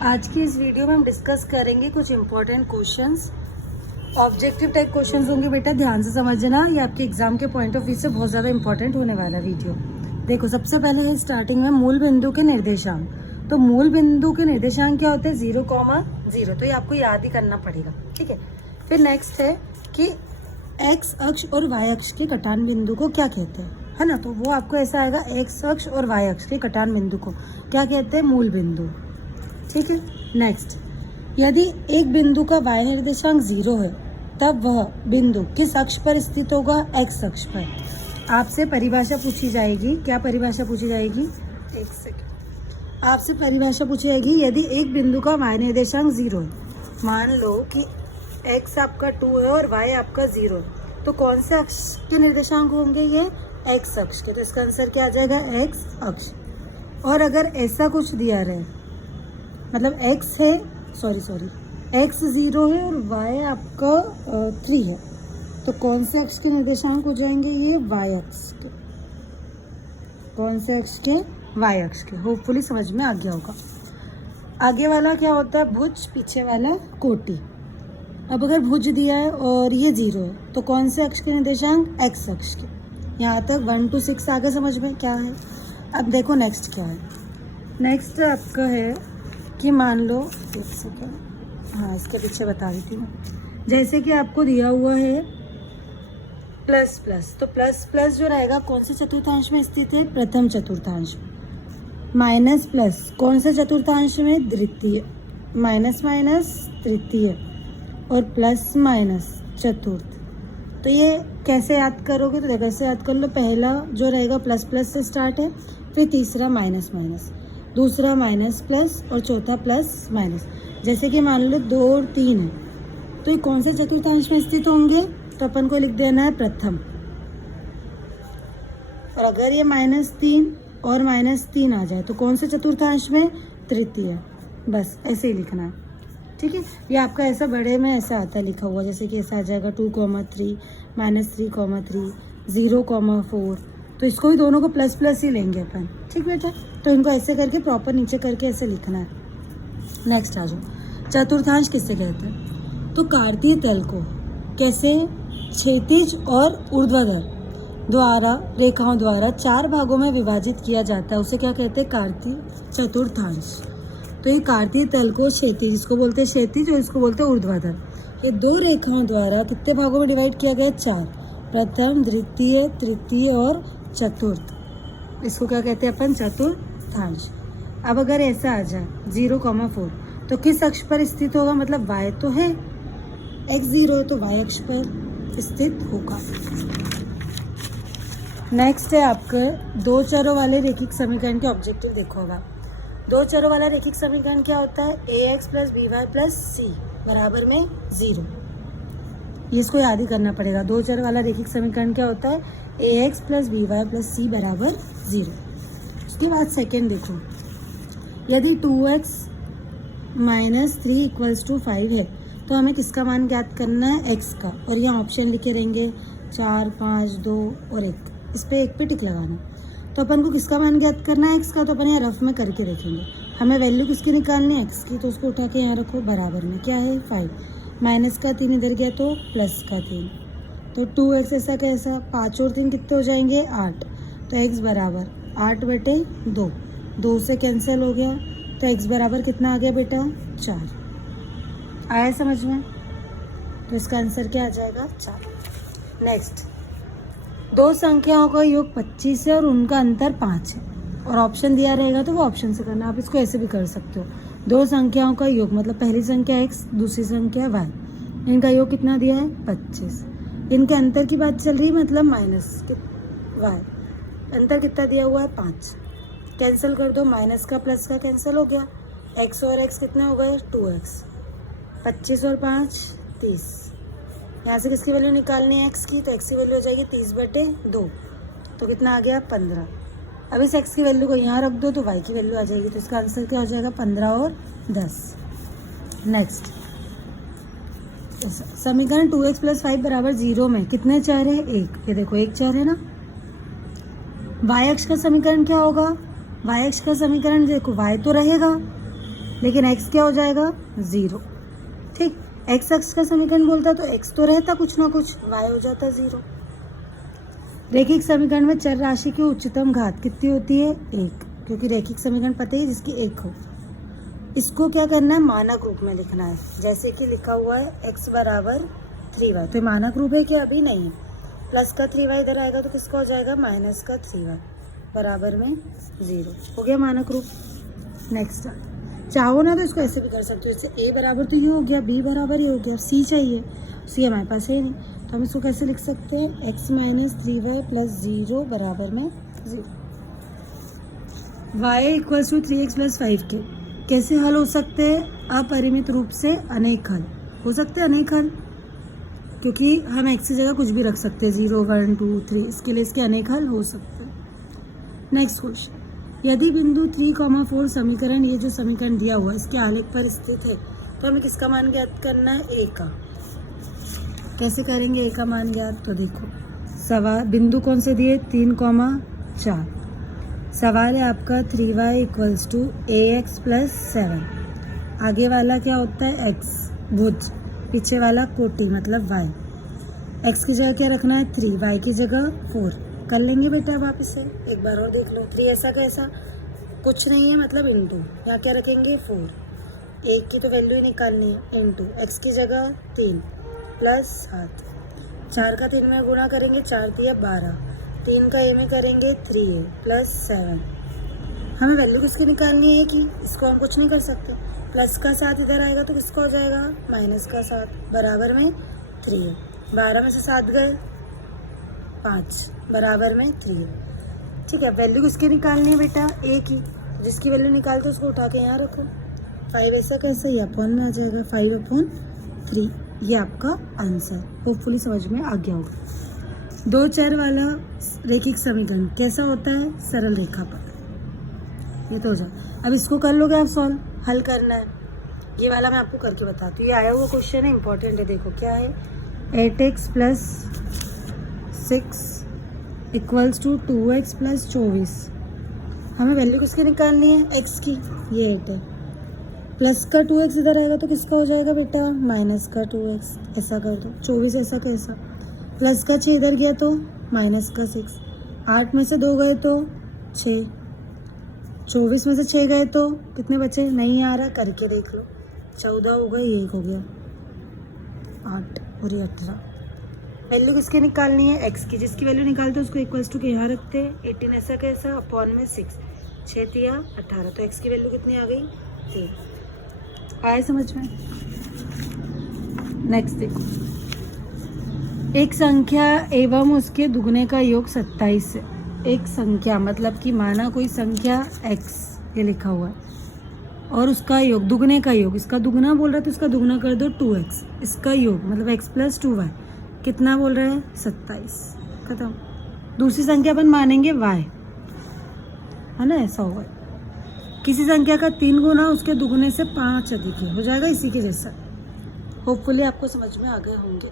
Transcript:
आज की इस वीडियो में हम डिस्कस करेंगे कुछ important questions. Objective type questions होंगे बेटा, ध्यान से समझना। ये आपके एग्जाम के पॉइंट ऑफ व्यू से बहुत ज़्यादा इंपॉर्टेंट होने वाला वीडियो। देखो, सबसे पहले है स्टार्टिंग में मूल बिंदु के निर्देशांक। तो मूल बिंदु के निर्देशांक क्या होते हैं? 0,0। तो ये आपको याद ही करना पड़ेगा, ठीक है। फिर नेक्स्ट है कि एक्स अक्ष और वाई अक्ष के कटान बिंदु को क्या कहते हैं, है ना। तो वो आपको ऐसा आएगा, एक्स अक्ष और वाई अक्ष के कटान बिंदु को क्या कहते हैं? मूल बिंदु, ठीक है। नेक्स्ट, यदि एक बिंदु का वाई निर्देशांक 0 है तब वह बिंदु किस अक्ष पर स्थित होगा? एक्स अक्ष पर। आपसे परिभाषा पूछी जाएगी। क्या परिभाषा पूछी जाएगी? एक सेकेंड। आपसे परिभाषा पूछी जाएगी, यदि एक बिंदु का वाई निर्देशांक 0 है, मान लो कि एक्स आपका 2 है और वाई आपका 0 है, तो कौन से अक्ष के निर्देशांक होंगे? ये एक्स अक्ष के। तो इसका आंसर क्या आ जाएगा? एक्स अक्ष। और अगर ऐसा कुछ दिया रहे, मतलब एक्स है, एक्स 0 है और वाई आपका 3 है, तो कौन से अक्ष के निर्देशांक हो जाएंगे? ये वाई अक्ष के। कौन से अक्ष के? वाई अक्ष के। होपफुली समझ में आ गया होगा। आगे वाला क्या होता है? भुज, पीछे वाला कोटि। अब अगर भुज दिया है और ये 0 है, तो कौन से अक्ष के निर्देशांक? एक्स अक्ष के। यहाँ तक 1 to 6 आगे समझ में क्या है। अब देखो नेक्स्ट क्या है। नेक्स्ट आपका है कि मान लो, एक सेकेंड, हाँ इसके पीछे बता रही थी मैं। जैसे कि आपको दिया हुआ है प्लस प्लस, तो प्लस प्लस जो रहेगा कौन से चतुर्थांश में स्थित है? प्रथम चतुर्थांश में। माइनस प्लस कौन से चतुर्थांश में? द्वितीय। माइनस माइनस तृतीय और प्लस माइनस चतुर्थ। तो ये कैसे याद करोगे? तो देखो ऐसे याद कर लो। पहला जो रहेगा प्लस प्लस से स्टार्ट है, फिर तीसरा माइनस माइनस, दूसरा माइनस प्लस और चौथा प्लस माइनस। जैसे कि मान लो 2 और 3 है, तो ये कौन से चतुर्थांश में स्थित होंगे? तो अपन को लिख देना है प्रथम। और अगर ये -3 और -3 आ जाए तो कौन से चतुर्थांश में? तृतीय। बस ऐसे ही लिखना है, ठीक है। ये आपका ऐसा बड़े में ऐसा आता है लिखा हुआ, जैसे कि ऐसा आ जाएगा 2,3, -3,3, 0,4। तो इसको भी दोनों को प्लस प्लस ही लेंगे अपन, ठीक बेटा। तो इनको ऐसे करके प्रॉपर नीचे करके ऐसे लिखना है। नेक्स्ट आ जाओ, चतुर्थांश किससे कहते हैं? तो कार्तीय तल को कैसे? क्षैतिज और ऊर्ध्वाधर द्वारा रेखाओं द्वारा 4 भागों में विभाजित किया जाता है, उसे क्या कहते हैं? कार्तीय चतुर्थांश। तो ये कार्तीय तल को क्षैतिज, इसको बोलते हैं क्षैतिज और इसको बोलते हैं ऊर्ध्वाधर। ये 2 रेखाओं द्वारा कितने भागों में डिवाइड किया गया? 4। प्रथम, द्वितीय, तृतीय और चतुर्थ। इसको क्या कहते हैं अपन? चतुर्थांश। अब अगर ऐसा आ जाए 0,4, तो किस अक्ष पर स्थित होगा? मतलब वाई तो है, x 0 है तो वाई अक्ष पर स्थित होगा। नेक्स्ट है आपका 2 चरों वाले रेखिक समीकरण के ऑब्जेक्टिव देखोगा। 2 चरों वाला रेखिक समीकरण क्या होता है? ax + by + c बराबर में 0। ये इसको याद ही करना पड़ेगा। 2 चर वाला रेखिक समीकरण क्या होता है? ax + by + c बराबर 0। उसके बाद सेकेंड देखो, यदि 2x - 3 = 5 है, तो हमें किसका मान ज्ञात करना है? x का। और यहाँ ऑप्शन लिखे रहेंगे 4, 5, 2 और 1। इस पर 1 पे टिक लगाना। तो अपन को किसका मान ज्ञात करना है? x का। तो अपन यहाँ रफ में करके देखेंगे। हमें वैल्यू किसकी निकालनी है? x की। तो उसको उठा के यहाँ रखो, बराबर में क्या है? 5। माइनस का 3 इधर गया तो प्लस का 3, तो 2x ऐसा कैसा? 5 और 3 कितने हो जाएंगे? 8। तो x बराबर 8/2। 2 से कैंसिल हो गया, तो x बराबर कितना आ गया बेटा? 4। आया समझ में? तो इसका आंसर क्या आ जाएगा? 4। नेक्स्ट, 2 संख्याओं का योग 25 है और उनका अंतर 5 है, और ऑप्शन दिया रहेगा तो वो ऑप्शन से करना। आप इसको ऐसे भी कर सकते हो। 2 संख्याओं का योग मतलब पहली संख्या x, दूसरी संख्या y, इनका योग कितना दिया है? 25। इनके अंतर की बात चल रही है, मतलब माइनस y। अंतर कितना दिया हुआ है? 5। कैंसिल कर दो, माइनस का प्लस का कैंसिल हो गया। x और x कितने हो गए? 2x। 25 और 5 30। यहाँ से किसकी वैल्यू निकालनी है? x की। तो x की वैल्यू हो जाएगी 30/2। तो कितना आ गया? 15। अब इस x की वैल्यू को यहाँ रख दो तो y की वैल्यू आ जाएगी। तो इसका आंसर क्या हो जाएगा? 15 और 10। नेक्स्ट, समीकरण 2x + 5 = 0 में कितने चर है? 1। ये देखो 1 चर है ना। y अक्ष का समीकरण क्या होगा? y अक्ष का समीकरण देखो, y तो रहेगा लेकिन x क्या हो जाएगा 0। ठीक, x अक्ष का समीकरण बोलता तो x तो रहता कुछ ना कुछ, y हो जाता 0। रैखिक समीकरण में चर राशि की उच्चतम घात कितनी होती है 1, क्योंकि रैखिक समीकरण पता ही जिसकी 1 हो। इसको क्या करना है, मानक रूप में लिखना है। जैसे कि लिखा हुआ है x बराबर 3y, तो मानक रूप है क्या, अभी नहीं है। प्लस का 3y इधर आएगा तो किसका हो जाएगा माइनस का 3y बराबर में 0, हो गया मानक रूप। नेक्स्ट, चाहो ना तो इसको ऐसे भी कर सकते हो, जैसे a बराबर तो ये हो गया, b बराबर ये हो गया, c चाहिए, c हमारे पास है नहीं, तो हम इसको कैसे लिख सकते हैं, x माइनस 3y प्लस 0 बराबर में 0। y equals to 3x plus 5k कैसे हल हो सकते हैं, अपरिमित रूप से अनेक हल हो सकते हैं, अनेक हल, क्योंकि हम x की जगह कुछ भी रख सकते हैं, 0 1 2 3, इसके लिए इसके अनेक हल हो सकते हैं। नेक्स्ट क्वेश्चन, यदि बिंदु 3,4 समीकरण, ये जो समीकरण दिया हुआ है इसके आलेख पर स्थित है, तो हमें किसका मान ज्ञात करना है, a का। कैसे करेंगे a का मान ज्ञात, तो देखो बिंदु कौन से दिए 3,4, सवाल है आपका 3y equals to ax plus 7, आगे वाला क्या होता है x भुज, पीछे वाला कोटि मतलब y, x की जगह क्या रखना है 3, y की जगह 4, कर लेंगे बेटा वापस से एक बार और देख लो। 3 ऐसा कैसा कुछ नहीं है, मतलब इंटू, यहाँ क्या रखेंगे 4, एक की तो वैल्यू ही निकालनी है, इंटू x की जगह 3 प्लस 7, 4 का 3 में गुणा करेंगे, 4 3 12, 3 का a में करेंगे 3a प्लस 7। हमें वैल्यू किसकी निकालनी है कि इसको हम कुछ नहीं कर सकते, प्लस का 7 इधर आएगा तो किसका हो जाएगा माइनस का 7 बराबर में 3a, 12 में से 7 गए 5 बराबर में 3a। ठीक है, वैल्यू किसकी निकालनी है बेटा a की, जिसकी वैल्यू निकालते उसको उठा के यहाँ रखो, 5 ऐसा कैसा ये अपॉन में आ जाएगा, 5/3, ये आपका आंसर। होपफुली समझ में आ गया होगा। 2 चर वाला रैखिक समीकरण कैसा होता है, सरल रेखा पर, ये तो हो जाए। अब इसको कर लोगे आप सॉल्व, हल करना है, ये वाला मैं आपको करके बताती हूँ। ये आया हुआ क्वेश्चन है, इंपॉर्टेंट है, देखो क्या है, 8x plus 6 equals to 2x plus 24। हमें वैल्यू किसकी निकालनी है, x की, ये 8 है, प्लस का 2x इधर आएगा तो किसका हो जाएगा बेटा माइनस का 2x, ऐसा कर दो। 24 ऐसा कैसा, प्लस का 6 इधर गया तो माइनस का 6, 8 में से 2 गए तो 6, 24 में से 6 गए तो कितने बचे, नहीं आ रहा, करके देख लो, 14 हो गए, ये 1 हो गया, 8 और ये 18। वैल्यू किसकी निकालनी है, x की, जिसकी वैल्यू निकालते हैं उसको इक्वल्स टू के यहाँ रखते हैं, 18 ऐसा कैसा, अपॉन में 6, 6 3 18, तो x की वैल्यू कितनी आ गई 3। आए समझ में। नेक्स्ट देखो, एक संख्या एवं उसके दुगने का योग 27 है। एक संख्या मतलब कि माना कोई संख्या x, ये लिखा हुआ है, और उसका योग दुगने का योग, इसका दुगना बोल रहा है तो इसका दुगना कर दो 2x, इसका योग मतलब x प्लस 2y कितना बोल रहे हैं 27, खत्म। दूसरी संख्या अपन मानेंगे y, है ना, ऐसा होगा। किसी संख्या का 3 गुना उसके दुगने से 5 अधिक है, हो जाएगा इसी के जैसा। होपफुली आपको समझ में आ गए होंगे।